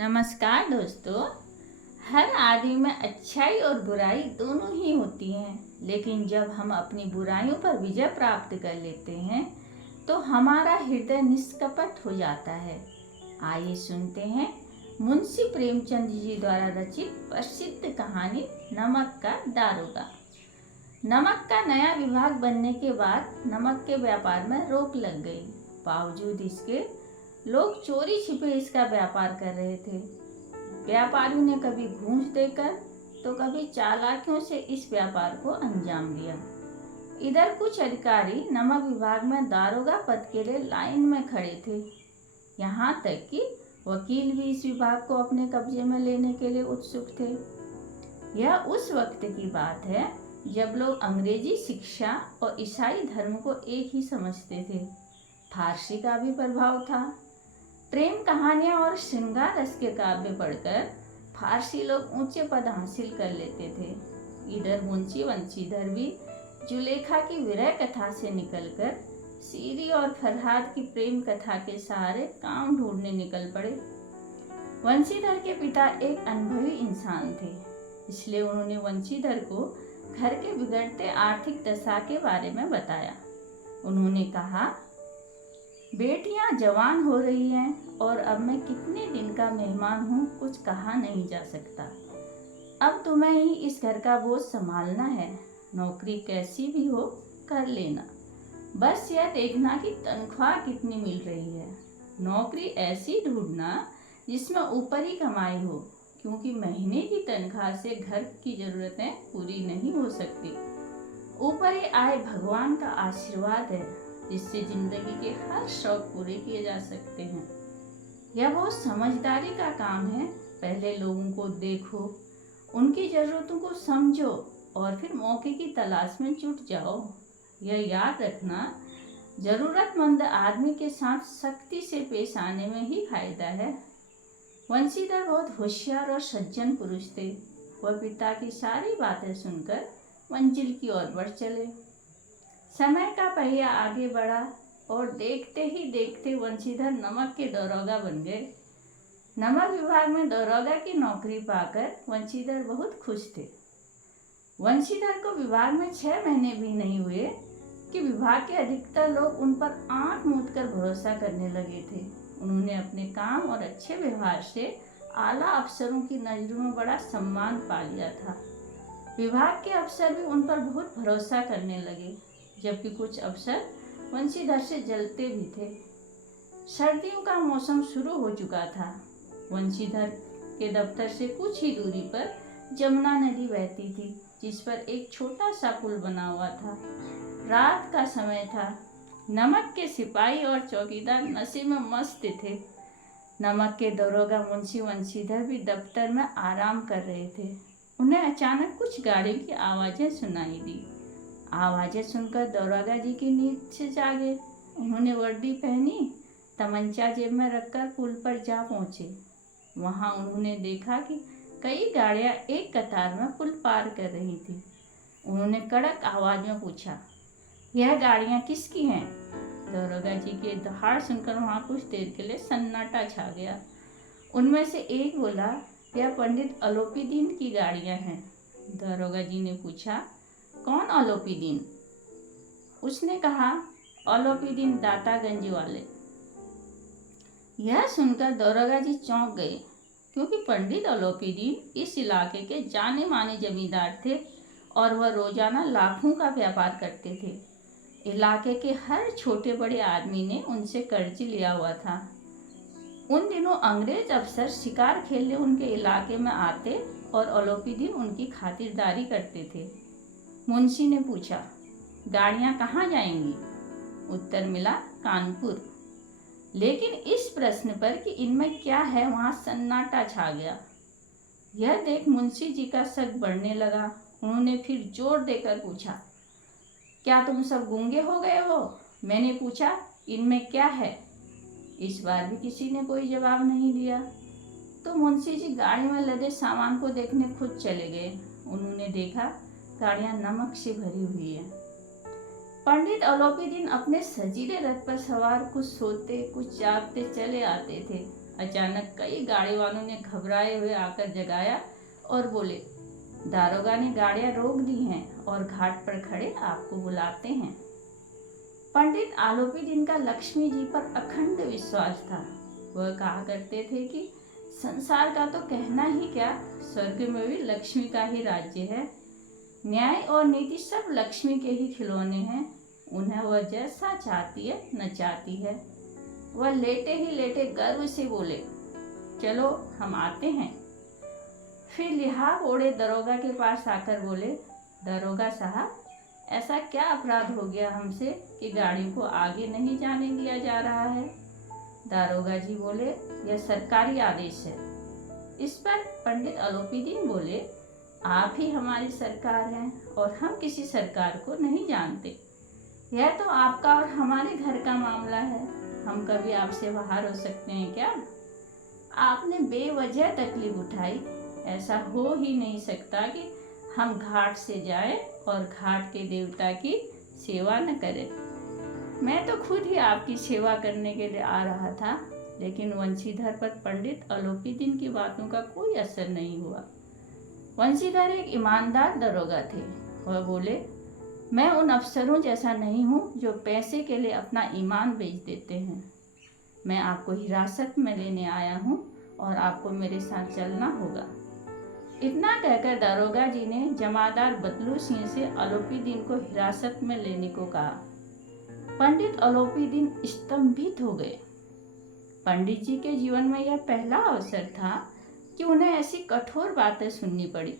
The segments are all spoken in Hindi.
नमस्कार दोस्तों। हर आदमी में अच्छाई और बुराई दोनों ही होती हैं, लेकिन जब हम अपनी बुराइयों पर विजय प्राप्त कर लेते हैं तो हमारा हृदय निष्कपट हो जाता है। आइए सुनते हैं मुंशी प्रेमचंद जी द्वारा रचित प्रसिद्ध कहानी नमक का दारोगा। नमक का नया विभाग बनने के बाद नमक के व्यापार में रोक लग गई। बावजूद इसके लोग चोरी छिपे इसका व्यापार कर रहे थे। व्यापारियों ने कभी घूस देकर तो कभी चालाकियों से इस व्यापार को अंजाम दिया। इधर कुछ अधिकारी नमक विभाग में दारोगा पद के लिए लाइन में खड़े थे। यहाँ तक कि वकील भी इस विभाग को अपने कब्जे में लेने के लिए उत्सुक थे। यह उस वक्त की बात है जब लोग अंग्रेजी शिक्षा और ईसाई धर्म को एक ही समझते थे। फारसी का भी प्रभाव था। प्रेम कहानियां और श्रृंगार रस के काव्य पढ़कर फारसी लोग ऊंचे पद हासिल कर लेते थे। इधर मुंशी वंशीधर भी जुलेखा की विरह कथा से निकलकर सीरी और फरहाद की प्रेम कथा के सहारे काम ढूंढने निकल पड़े। वंशीधर के पिता एक अनुभवी इंसान थे, इसलिए उन्होंने वंशीधर को घर के बिगड़ते आर्थिक दशा के बारे में बताया। उन्होंने कहा, बेटियां जवान हो रही हैं और अब मैं कितने दिन का मेहमान हूँ, कुछ कहा नहीं जा सकता। अब तुम्हें ही इस घर का बोझ संभालना है। नौकरी कैसी भी हो कर लेना, बस यह देखना कि तनख्वाह कितनी मिल रही है। नौकरी ऐसी ढूंढना जिसमें ऊपर ही कमाई हो, क्योंकि महीने की तनख्वाह से घर की जरूरतें पूरी नहीं हो सकती। ऊपर ही आए भगवान का आशीर्वाद है, जिससे जिंदगी के हर शौक पूरे किए जा सकते हैं। यह बहुत समझदारी का काम है। पहले लोगों को देखो, उनकी ज़रूरतों को समझो और फिर मौके की तलाश में जुट जाओ। यह याद रखना, ज़रूरतमंद आदमी के साथ सख्ती से पेश आने में ही फायदा है। वंशीधर बहुत होशियार और सज्जन पुरुष थे। वह पिता की सारी बातें सुनकर मंजिल की ओर बढ़ चले। समय का पहिया आगे बढ़ा और देखते ही देखते वंशीधर नमक के दरोगा बन गए। नमक विभाग में दरोगा की नौकरी पाकर वंशीधर बहुत खुश थे। वंशीधर को विभाग में 6 महीने भी नहीं हुए कि विभाग के अधिकतर लोग उन पर आंख मूंद कर भरोसा करने लगे थे। उन्होंने अपने काम और अच्छे व्यवहार से आला अफसरों की नज़रों में बड़ा सम्मान पा लिया था। विभाग के अफसर भी उन पर बहुत भरोसा करने लगे, जबकि कुछ अफसर वंशीधर से जलते भी थे। सर्दियों का मौसम शुरू हो चुका था। वंशीधर के दफ्तर से कुछ ही दूरी पर जमुना नदी बहती थी, जिस पर एक छोटा सा पुल बना हुआ था। रात का समय था। नमक के सिपाही और चौकीदार नशे में मस्त थे। नमक के दरोगा मुंशी वंशीधर भी दफ्तर में आराम कर रहे थे। उन्हें अचानक कुछ गाड़ी की आवाज़ें सुनाई दी। आवाज़ें सुनकर दरोगा जी की नींद से जागे। उन्होंने वर्दी पहनी, तमंचा जेब में रखकर पुल पर जा पहुँचे। वहाँ उन्होंने देखा कि कई गाड़ियाँ एक कतार में पुल पार कर रही थी। उन्होंने कड़क आवाज़ में पूछा, यह गाड़ियाँ किसकी हैं? दरोगा जी के दहाड़ सुनकर वहाँ कुछ देर के लिए सन्नाटा छा गया। उनमें से एक बोला, यह पंडित अलोपीदीन की गाड़ियाँ हैं। दरोगा जी ने पूछा, कौन अलोपीदीन? उसने कहा, अलोपीदीन दातागंज वाले। यह सुनकर दरोगा जी चौंक गए, क्योंकि पंडित अलोपीदीन इस इलाके के जाने माने जमींदार थे और वह रोजाना लाखों का व्यापार करते थे। इलाके के हर छोटे बड़े आदमी ने उनसे कर्ज लिया हुआ था। उन दिनों अंग्रेज अफसर शिकार खेलने उनके इलाके में आते और अलोपीदीन उनकी खातिरदारी करते थे। मुंशी ने पूछा, गाड़ियाँ कहाँ जाएंगी? उत्तर मिला, कानपुर। लेकिन इस प्रश्न पर कि इनमें क्या है, वहाँ सन्नाटा छा गया। यह देख मुंशी जी का शक बढ़ने लगा। उन्होंने फिर जोर देकर पूछा, क्या तुम सब गूंगे हो गए हो? मैंने पूछा, इनमें क्या है? इस बार भी किसी ने कोई जवाब नहीं दिया। तो मुंशी जी गाड़ी में लदे सामान को देखने खुद चले गए। उन्होंने देखा गाड़ियां नमक से भरी हुई है। पंडित अलोपीदीन अपने सजीले रथ पर सवार कुछ सोते कुछ जागते चले आते थे। अचानक कई गाड़ी वालों ने घबराए हुए आकर जगाया और बोले, दारोगा ने गाड़ियां रोक दी हैं और घाट पर खड़े आपको बुलाते हैं। पंडित आलोपीदीन का लक्ष्मी जी पर अखंड विश्वास था। वह कहा करते थे कि संसार का तो कहना ही क्या, स्वर्ग में भी लक्ष्मी का ही राज्य है। न्याय और नीति सब लक्ष्मी के ही खिलौने हैं। उन्हें वह जैसा चाहती है नचाती है। वह लेटे ही लेटे गर्व से बोले, चलो हम आते हैं। फिर लिहाफ ओढ़े दरोगा के पास आकर बोले, दरोगा साहब, ऐसा क्या अपराध हो गया हमसे कि गाड़ी को आगे नहीं जाने दिया जा रहा है? दारोगा जी बोले, यह सरकारी आदेश है। इस पर पंडित आलोपीदीन बोले, आप ही हमारी सरकार हैं और हम किसी सरकार को नहीं जानते। यह तो आपका और हमारे घर का मामला है। हम कभी आपसे बाहर हो सकते हैं क्या? आपने बेवजह तकलीफ उठाई। ऐसा हो ही नहीं सकता कि हम घाट से जाएं और घाट के देवता की सेवा न करें। मैं तो खुद ही आपकी सेवा करने के लिए आ रहा था, लेकिन वंशीधर पर पंडित आलोपीदीन की बातों का कोई असर नहीं हुआ। वंशीधर एक ईमानदार दरोगा थे। वह बोले, मैं उन अफसरों जैसा नहीं हूँ जो पैसे के लिए अपना ईमान बेच देते हैं। मैं आपको हिरासत में लेने आया हूँ और आपको मेरे साथ चलना होगा। इतना कहकर दारोगा जी ने जमादार बदलू सिंह से आलोपीदीन को हिरासत में लेने को कहा। पंडित आलोपीदीन स्तंभित हो गए। पंडित जी के जीवन में यह पहला अवसर था कि उन्हें ऐसी कठोर बातें सुननी पड़ी।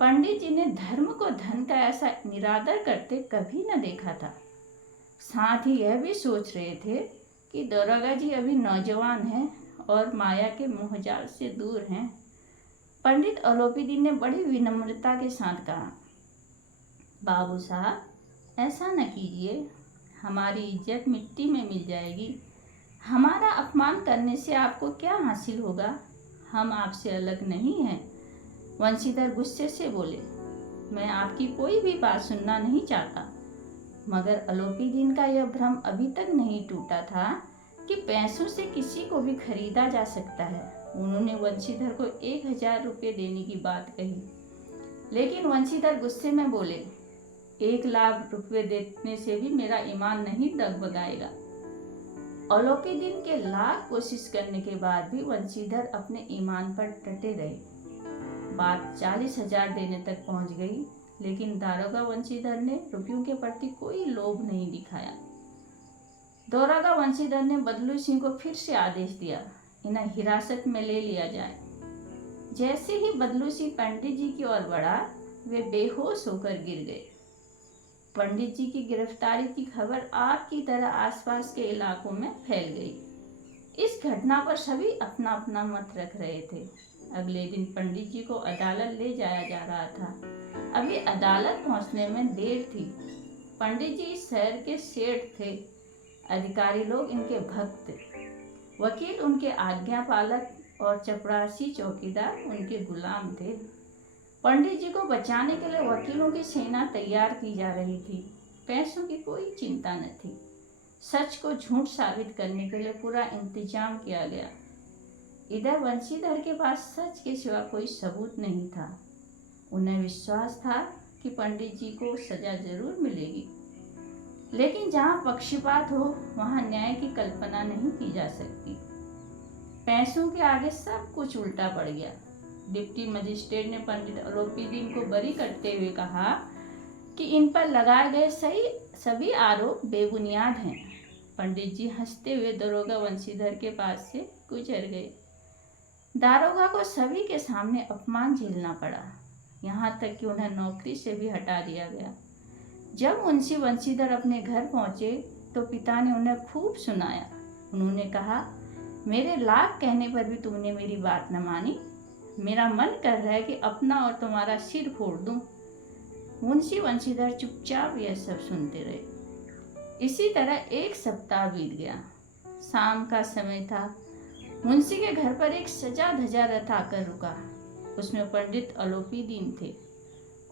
पंडित जी ने धर्म को धन का ऐसा निरादर करते कभी न देखा था। साथ ही यह भी सोच रहे थे कि दारोगा जी अभी नौजवान हैं और माया के मोहजाल से दूर हैं। पंडित आलोपीदीन ने बड़ी विनम्रता के साथ कहा, बाबू साहब, ऐसा न कीजिए, हमारी इज्जत मिट्टी में मिल जाएगी। हमारा अपमान करने से आपको क्या हासिल होगा? हम आपसे अलग नहीं हैं। वंशीधर गुस्से से बोले, मैं आपकी कोई भी बात सुनना नहीं चाहता। मगर आलोपीदीन का यह भ्रम अभी तक नहीं टूटा था कि पैसों से किसी को भी खरीदा जा सकता है। उन्होंने वंशीधर को 1000 रुपये देने की बात कही, लेकिन वंशीधर गुस्से में बोले, 1 लाख रुपये देने से भी मेरा ईमान नहीं डगमगाएगा। आलोपीदीन के लाख कोशिश करने के बाद भी वंशीधर अपने ईमान पर डटे रहे। बात 40,000 देने तक पहुंच गई, लेकिन दारोगा वंशीधर ने रुपयों के प्रति कोई लोभ नहीं दिखाया। दारोगा वंशीधर ने बदलू सिंह को फिर से आदेश दिया, इन्हें हिरासत में ले लिया जाए। जैसे ही बदलू सिंह पंडित जी की ओर बढ़ा, वे बेहोश होकर गिर गए। पंडित जी की गिरफ्तारी की खबर आग की तरह आसपास के इलाकों में फैल गई। इस घटना पर सभी अपना अपना मत रख रहे थे। अगले दिन पंडित जी को अदालत ले जाया जा रहा था। अभी अदालत पहुंचने में देर थी। पंडित जी इस शहर के सेठ थे। अधिकारी लोग इनके भक्त, वकील उनके आज्ञा पालक और चपरासी चौकीदार उनके गुलाम थे। पंडित जी को बचाने के लिए वकीलों की सेना तैयार की जा रही थी। पैसों की कोई चिंता न थी। सच को झूठ साबित करने के लिए पूरा इंतजाम किया गया। इधर वंशीधर के पास सच के सिवा कोई सबूत नहीं था। उन्हें विश्वास था कि पंडित जी को सजा जरूर मिलेगी, लेकिन जहाँ पक्षपात हो वहाँ न्याय की कल्पना नहीं की जा सकती। पैसों के आगे सब कुछ उल्टा पड़ गया। डिप्टी मजिस्ट्रेट ने पंडित आलोपीदीन को बरी करते हुए कहा कि इन पर लगाए गए सभी आरोप बेबुनियाद हैं। पंडित जी हंसते हुए दारोगा वंशीधर के पास से गुजर गए। दारोगा को सभी के सामने अपमान झेलना पड़ा, यहाँ तक कि उन्हें नौकरी से भी हटा दिया गया। जब मुंशी वंशीधर अपने घर पहुंचे तो पिता ने उन्हें खूब सुनाया। उन्होंने कहा, मेरे लाख कहने पर भी तुमने मेरी बात न मानी। मेरा मन कर रहा है कि अपना और तुम्हारा सिर फोड़ दूं। मुंशी वंशीधर चुपचाप यह सब सुनते रहे। इसी तरह 1 सप्ताह बीत गया। शाम का समय था। मुंशी के घर पर एक सजा धजा रथ आकर रुका। उसमें पंडित आलोपीदीन थे।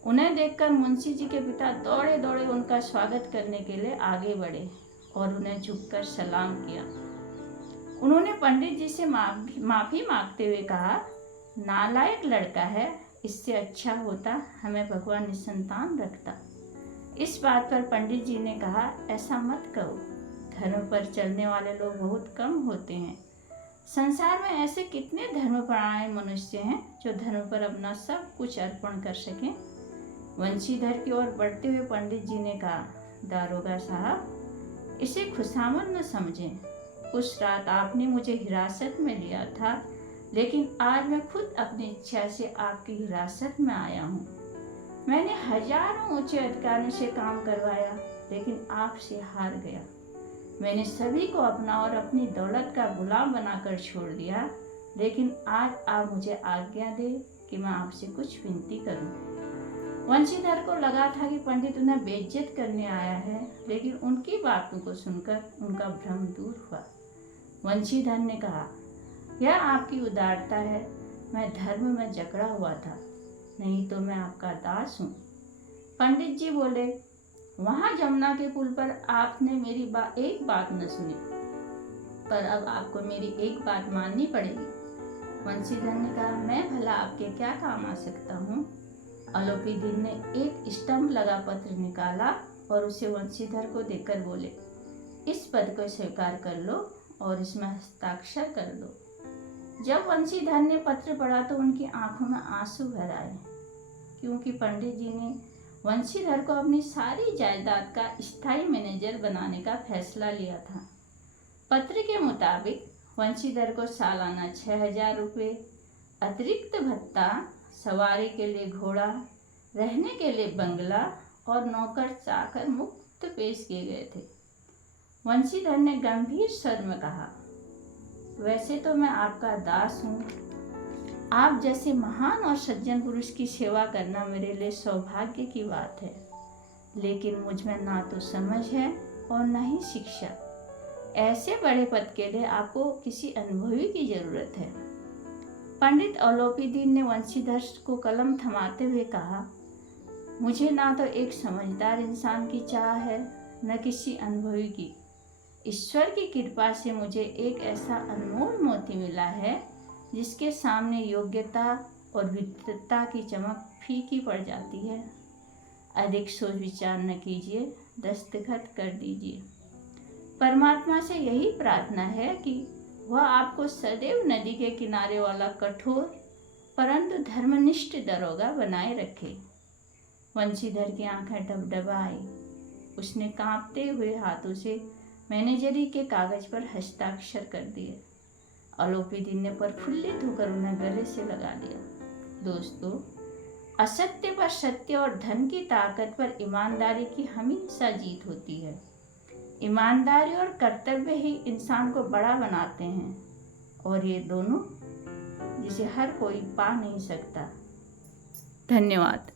उन्हें देखकर मुंशी जी के पिता दौड़े दौड़े उनका स्वागत करने के लिए आगे बढ़े और उन्हें झुककर सलाम किया। उन्होंने पंडित जी से माफ़ी मांगते हुए कहा, नालायक लड़का है, इससे अच्छा होता हमें भगवान निसंतान रखता। इस बात पर पंडित जी ने कहा, ऐसा मत कहो, धर्म पर चलने वाले लोग बहुत कम होते हैं। संसार में ऐसे कितने धर्मपरायण मनुष्य हैं जो धर्म पर अपना सब कुछ अर्पण कर सकें। वंशीधर की ओर बढ़ते हुए पंडित जी ने कहा, दारोगा साहब, इसे खुशामद न समझें। उस रात आपने मुझे हिरासत में लिया था, लेकिन आज मैं खुद अपनी इच्छा से आपकी हिरासत में आया हूँ। मैंने हजारों ऊंचे अधिकारियों से काम करवाया, लेकिन आपसे हार गया। मैंने सभी को अपना और अपनी दौलत का गुलाम बनाकर छोड़ दिया, लेकिन आज आप मुझे आज्ञा दे कि मैं आपसे कुछ विनती करूं। वंशीधर को लगा था कि पंडित उन्हें बेइज्जत करने आया है, लेकिन उनकी बातों को सुनकर उनका भ्रम दूर हुआ। वंशीधर ने कहा, यह आपकी उदारता है। मैं धर्म में जकड़ा हुआ था, नहीं तो मैं आपका दास हूँ। पंडित जी बोले, वहाँ जमुना के पुल पर आपने मेरी एक बात न सुनी, पर अब आपको मेरी एक बात माननी पड़ेगी। वंशीधर ने कहा, मैं भला आपके क्या काम आ सकता हूँ। अलोपीदीन ने एक स्टंप लगा पत्र निकाला और उसे वंशीधर को देकर बोले, इस पद को स्वीकार कर लो और इसमें हस्ताक्षर कर दो। जब वंशीधर ने पत्र पढ़ा तो उनकी आंखों में आंसू भर आए, क्योंकि पंडित जी ने वंशीधर को अपनी सारी जायदाद का स्थायी मैनेजर बनाने का फैसला लिया था। पत्र के मुताबिक वंशीधर को सालाना 6,000 रुपये, अतिरिक्त भत्ता, सवारी के लिए घोड़ा, रहने के लिए बंगला और नौकर चाकर मुफ्त पेश किए गए थे। वंशीधर ने गंभीर स्वर में कहा, वैसे तो मैं आपका दास हूँ। आप जैसे महान और सज्जन पुरुष की सेवा करना मेरे लिए सौभाग्य की बात है, लेकिन मुझ में ना तो समझ है और न ही शिक्षा। ऐसे बड़े पद के लिए आपको किसी अनुभवी की जरूरत है। पंडित अलोपीदीन ने वंशीधर को कलम थमाते हुए कहा, मुझे ना तो एक समझदार इंसान की चाह है, न किसी अनुभवी की। ईश्वर की कृपा से मुझे एक ऐसा अनमोल मोती मिला है जिसके सामने योग्यता और विद्वता की चमक फीकी पड़ जाती है। अधिक सोच विचार न कीजिए, दस्तखत कर दीजिए। परमात्मा से यही प्रार्थना है कि वह आपको सदैव नदी के किनारे वाला कठोर परंतु धर्मनिष्ठ दरोगा बनाए रखे। वंशीधर की आंखें डबडबाई। उसने कांपते हुए हाथों से मैनेजरी के कागज पर हस्ताक्षर कर दिए। अलोपीदीन ने प्रफुल्लित होकर उन्हें गले से लगा लिया। दोस्तों, असत्य पर सत्य और धन की ताकत पर ईमानदारी की हमेशा जीत होती है। ईमानदारी और कर्तव्य ही इंसान को बड़ा बनाते हैं, और ये दोनों जिसे हर कोई पा नहीं सकता। धन्यवाद।